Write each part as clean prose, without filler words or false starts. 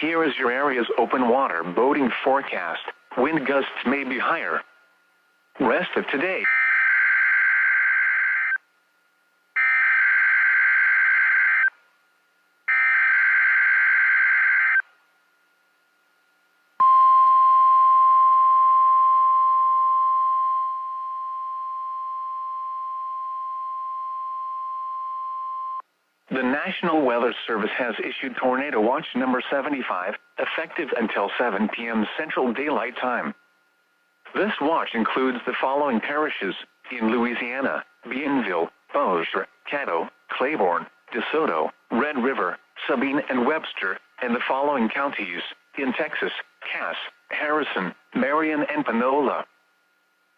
Here is your area's open water boating forecast. Wind gusts may be higher. Rest of today. The National Weather Service has issued Tornado Watch number 75, effective until 7 p.m. Central Daylight Time. This watch includes the following parishes in Louisiana: Bienville, Bossier, Caddo, Claiborne, DeSoto, Red River, Sabine, and Webster, and the following counties in Texas: Cass, Harrison, Marion, and Panola.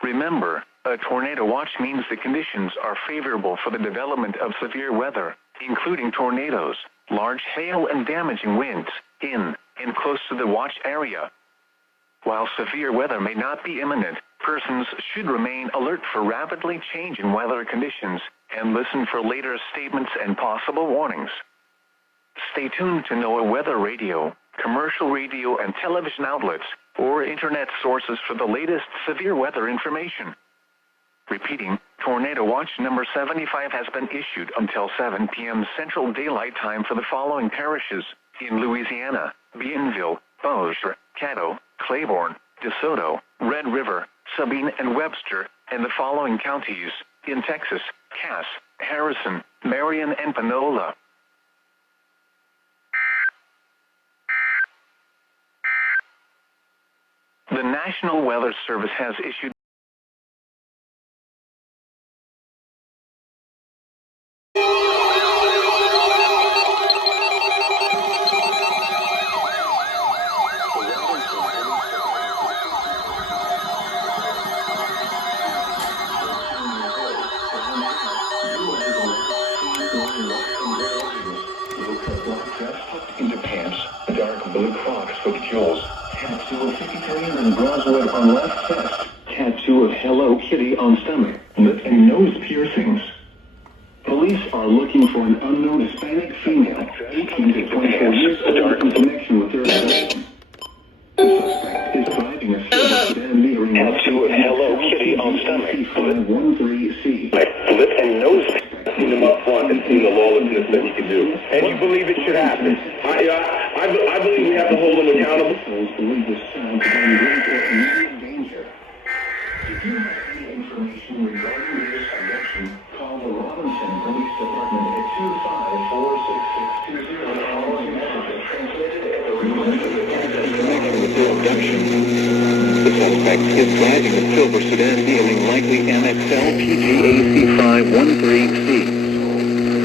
Remember, a tornado watch means the conditions are favorable for the development of severe weather, including tornadoes, large hail, and damaging winds in and close to the watch area. While severe weather may not be imminent, persons should remain alert for rapidly changing weather conditions and listen for later statements and possible warnings. Stay tuned to NOAA weather radio, commercial radio and television outlets, or internet sources for the latest severe weather information. Repeating, Tornado Watch number 75 has been issued until 7 p.m. Central Daylight Time for the following parishes in Louisiana: Bienville, Bossier, Caddo, Claiborne, DeSoto, Red River, Sabine, and Webster, and the following counties in Texas: Cass, Harrison, Marion, and Panola. The National Weather Service has issued into pants, dark blue Crocs with jewels, tattoo of 53 and Broswood on left chest, tattoo of Hello Kitty on stomach, lip and nose piercings. Police are looking for an unknown Hispanic female, 18 to 24 years old, in connection with her abduction. The suspect is driving a silver sedan nearing tattoo of Hello Kitty on stomach, C513C. Lip and nose. Seen him up front and seen the lawlessness that he can do. And you believe it should happen. I believe we have to hold him accountable. Believe this child to be in great or immediate danger. If you have any information regarding this abduction, call the Robinson Police Department at 254-6620. The following message is transmitted at the connection with the abduction. The suspect is driving a silver sedan dealing likely MXL PGAC 513C.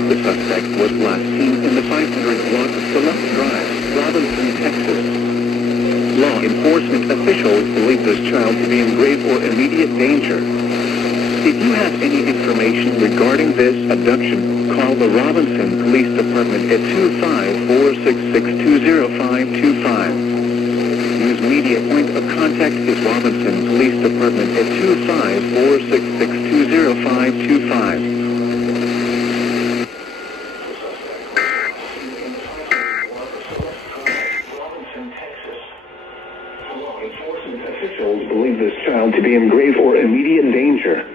The suspect was last seen in the 500 block of Phillips Drive, Robinson, Texas. Law enforcement officials believe this child to be in grave or immediate danger. If you have any information regarding this abduction, call the Robinson Police Department at 254-662-0525. News media point of contact is Robinson Police Department at 254-662-0525. Officials believe this child to be in grave or immediate danger.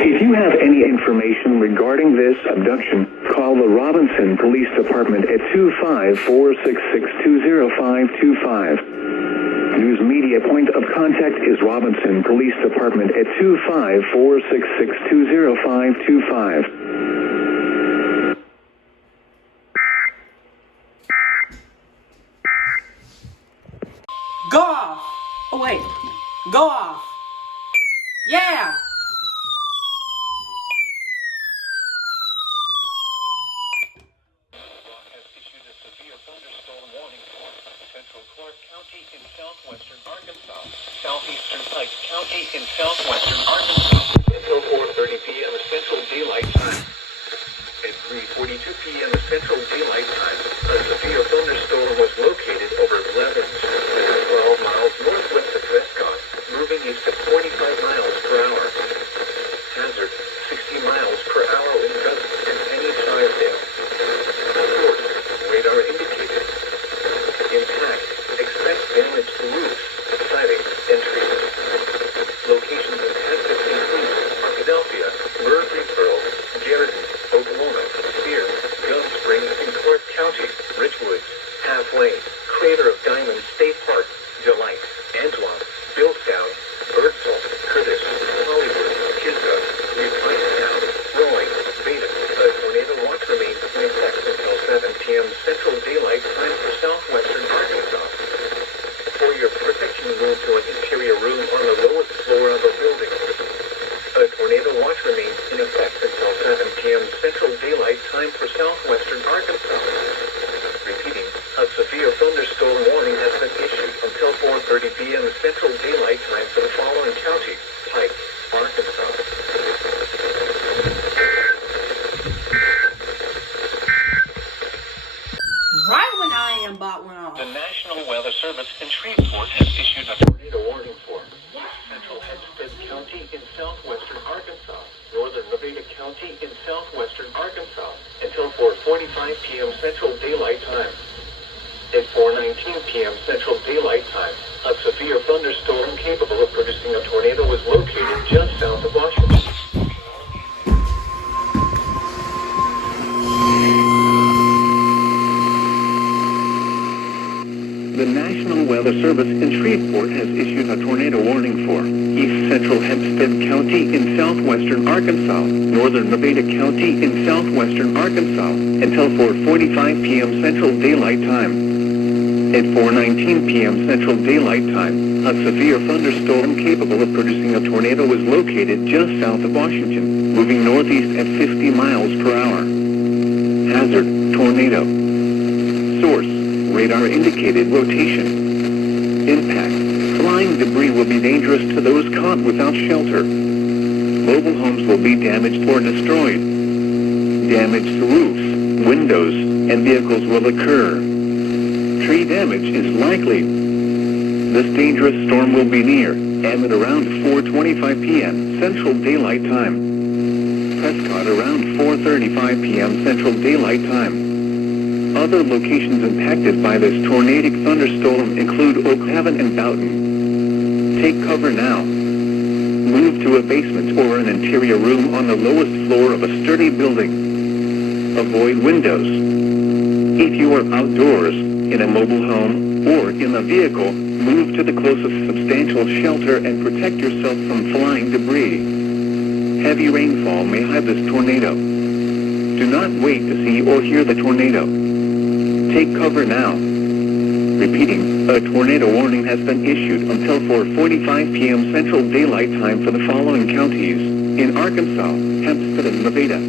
If you have any information regarding this abduction, call the Robinson Police Department at 254-662-0525. News media point of contact is Robinson Police Department at 254-662-0525. Go off! Oh wait, go off! Yeah! Has issued a severe thunderstorm warning for Central Clark County in southwestern Arkansas, southeastern Pike County in southwestern Arkansas until 4:30 p.m. Central Daylight Time. At 3:42 p.m. Central Daylight Time, a severe thunderstorm was located over Blevins, 12 miles northwest of Prescott, moving east at 25 miles per hour. Hazard, 60 miles per hour in gusts and any Chiasdale. Report, radar indicated. Impact Plain, Crater of Diamonds State Park, Delight, Antelope, Billstown, Birdsall, Curtis, Hollywood, Kisco, Town, Roy, Beta. A tornado watch remains in effect until 7 p.m. Central Daylight Time for southwestern Arkansas. For your protection, move to an interior room on the lowest floor of a building. A tornado watch remains in effect until 7 p.m. Central Daylight Time for southwestern Arkansas. Repeating, a severe thunderstorm warning has been issued until 4:30 p.m. Central Daylight Time for the following counties: Pike, Arkansas. Right when I am about went off. The National Weather Service in Shreveport has issued a tornado warning for Central Hempstead County in southwestern Arkansas, northern Nevada County in southwestern Arkansas, until 4:45 p.m. Central Daylight Time. At 4:19 p.m. Central Daylight Time, a severe thunderstorm capable of producing a tornado was located just south of Washington. The National Weather Service in Shreveport has issued a tornado warning for East Central Hempstead County in southwestern Arkansas, northern Nevada County in southwestern Arkansas, until 4:45 p.m. Central Daylight Time. At 4:19 p.m. Central Daylight Time, a severe thunderstorm capable of producing a tornado was located just south of Washington, moving northeast at 50 miles per hour. Hazard, tornado. Source, radar indicated rotation. Impact, flying debris will be dangerous to those caught without shelter. Mobile homes will be damaged or destroyed. Damage to roofs, windows, and vehicles will occur. Tree damage is likely. This dangerous storm will be near and at around 4:25 p.m. Central Daylight Time. Prescott around 4:35 p.m. Central Daylight Time. Other locations impacted by this tornadic thunderstorm include Oak Haven and Boughton. Take cover now. Move to a basement or an interior room on the lowest floor of a sturdy building. Avoid windows. If you are outdoors, in a mobile home, or in a vehicle, move to the closest substantial shelter and protect yourself from flying debris. Heavy rainfall may hide this tornado. Do not wait to see or hear the tornado. Take cover now. Repeating, a tornado warning has been issued until 4:45 p.m. Central Daylight Time for the following counties: in Arkansas, Hempstead, and Nevada.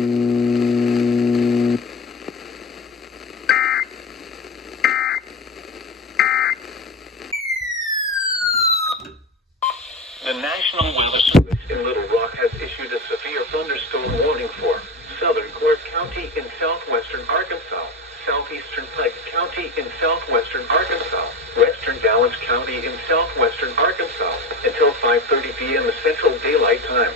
The National Weather Service in Little Rock has issued a severe thunderstorm warning for southern Clark County in southwestern Arkansas, southeastern Pike County in southwestern Arkansas, western Dallas County in southwestern Arkansas, until 5:30 p.m. Central Daylight Time.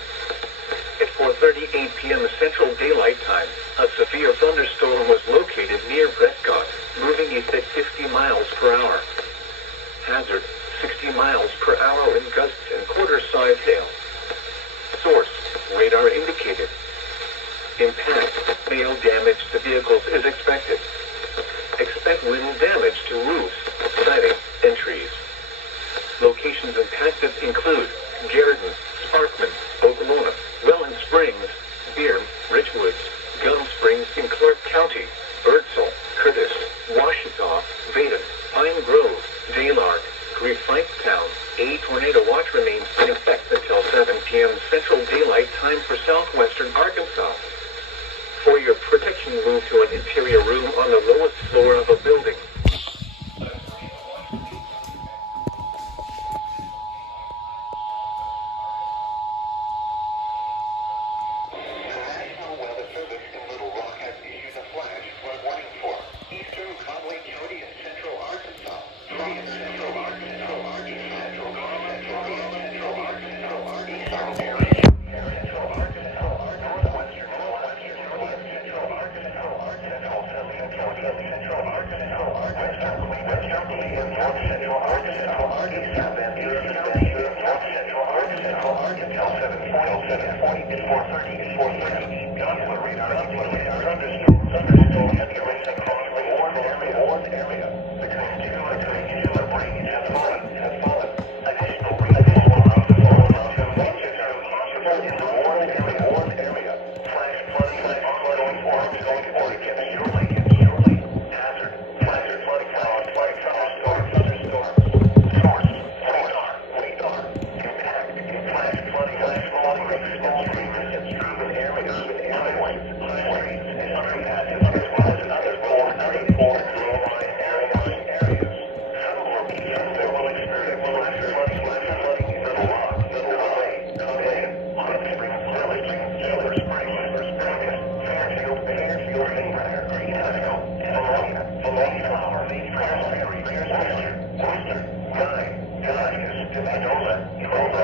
At 4:38 p.m. Central Daylight Time, a severe thunderstorm was located near Prescott, moving east at 50 miles per hour. Hazard, 60 miles per hour in gusts and quarter-size hail. Source, radar indicated. Impact, hail damage to vehicles is expected. Expect wind damage to roofs, siding, and trees. Locations impacted include Garrison, Sparkman, Oklahoma, Welland Springs, Bearn, Richwoods, Gum Springs in Clark County, Birdsall, Curtis, Washita, Vaden, Pine Grove, Daylark, Town. A tornado watch remains in effect until 7 p.m. Central Daylight Time for southwestern Arkansas. For your protection, move to an interior room on the lowest floor of a building. one area between 2 and 3 inches of rain has fallen. Additional rainfall around the world to 1 to 2 inches in the one area. Flash flooding going forward again shortly. Hazard flooding followed by thunderstorms. Source, radar, impact, flash flooding falling extreme areas with highways, streets, and street hazards, as well as other low-lying areas. Some locations that will experience flash flooding in Little Rock, Clay, Hot Springs Village, Silver Springs, Fairfield, Greenbrier, Greenville, Mayflower, Worcester, Guy, Panola, Grove,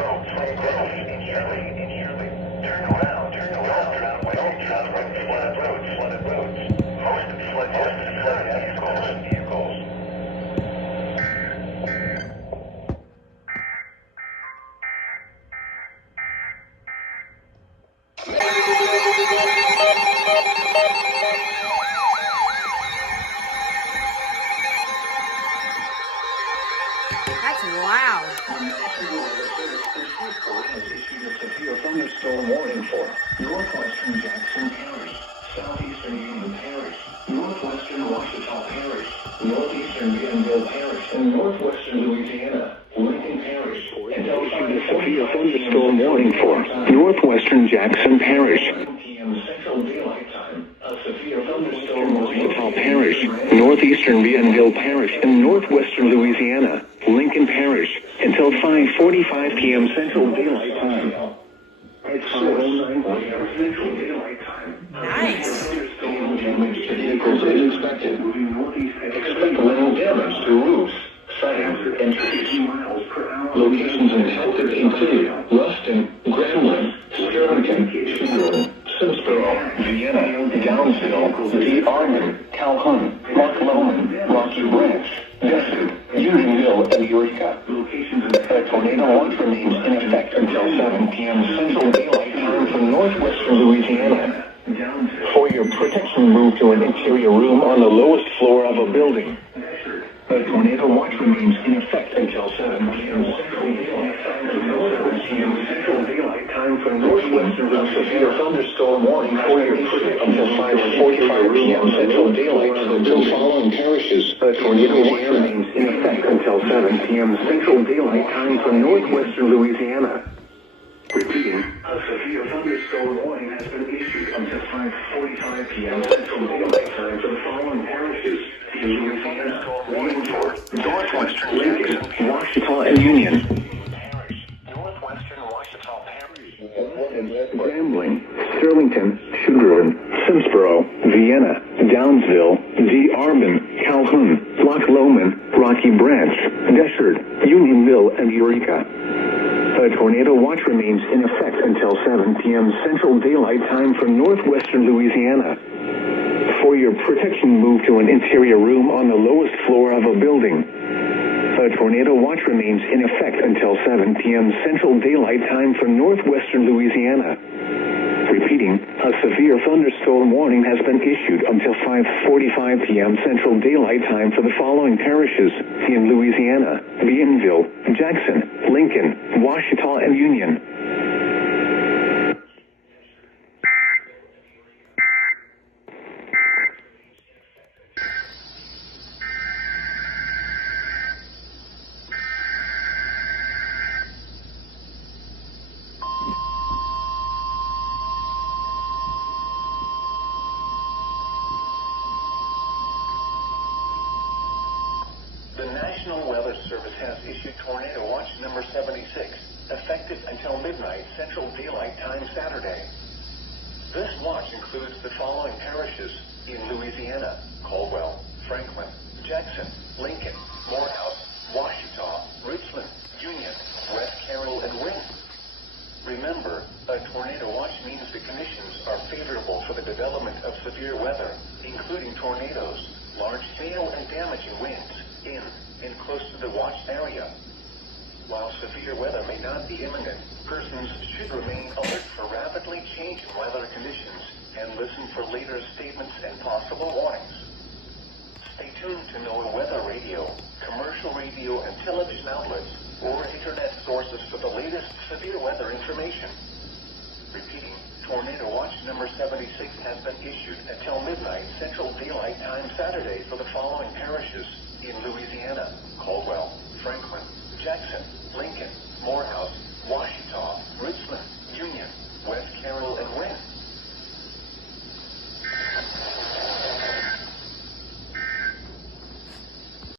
and Shirley. Turn around, flooded roads. Most flooded vehicles. That's loud. Has issued a severe thunderstorm warning for northwestern Jackson Parish, southeastern Union Parish, northwestern Washita Parish, northeastern Bienville Parish, and northwestern Louisiana, Lincoln Parish, and issued a severe thunderstorm warning for northwestern Jackson Parish. 7 p.m. Central Daylight Time, a severe thunderstorm Washita Parish, northeastern Bienville Parish, and northwestern Louisiana, Lincoln Parish, until 5:45 p.m. Central Daylight Time. At 5:09 p.m. Central Daylight Time. Nice. Thunderstorm damage to vehicles is expected. Moving northeast, expect little damage to roofs, signs, and trees. Miles per hour. Locations impacted include Ruston, Grambling, Sterling, Sugarland, Simsboro, Vienna, Downsville, D. Arden, Calhoun, Loch Lomond, Rocky Branch, Destin, Unionville, and Eureka. A tornado watch remains in effect until 7 p.m. Central Daylight Time for northwestern Louisiana. For your protection, move to an interior room on the lowest floor of a building. A tornado watch remains in effect until 7 p.m. Central Daylight Time for northwestern Louisiana. Severe thunderstorm warning for your protection until 5:45 p.m. Central Daylight Time for the following parishes. A tornado watch remains in effect until 7 p.m. Central Daylight Time for northwestern Louisiana. Repeating, a severe thunderstorm warning has been issued until 5:45 p.m. Central Daylight Time for the following parishes. Louisiana, warning for northwestern Lincoln, Washita, and Union. Parish, northwestern Washita Parish, Grambling, Sterlington, Sugarland, Simsboro, Vienna, Downsville, D. Arden, Calhoun, Loch Lomond, Rocky Branch, Deshard, Unionville, and Eureka. A tornado watch remains in effect until 7 p.m. Central Daylight Time for northwestern Louisiana. For your protection, move to an interior room on the lowest floor of a building. A tornado watch remains in effect until 7 p.m. Central Daylight Time for northwestern Louisiana. Repeating, a severe thunderstorm warning has been issued until 5:45 p.m. Central Daylight Time for the following parishes in Louisiana: Bienville, Jackson, Lincoln, Washita, and Union. The National Weather Service has issued Tornado Watch number 76, effective until midnight Central Daylight Time Saturday. This watch includes the following parishes in Louisiana: Caldwell, Franklin, Jackson, Lincoln, Morehouse, Washita, Richland, Union, West Carroll, and Wynne. Remember, a tornado watch means the conditions are favorable for the development of severe weather, including tornadoes, large hail, and damaging winds in and close to the watched area. While severe weather may not be imminent, persons should remain alert for rapidly changing weather conditions and listen for later statements and possible warnings. Stay tuned to NOAA weather radio, commercial radio and television outlets, or internet sources for the latest severe weather information. Repeating, Tornado Watch number 76 has been issued until midnight Central Daylight Time Saturday for the following parishes in Louisiana: Caldwell, Franklin, Jackson, Lincoln, Morehouse, Washita, Richmond, Union, West Carroll,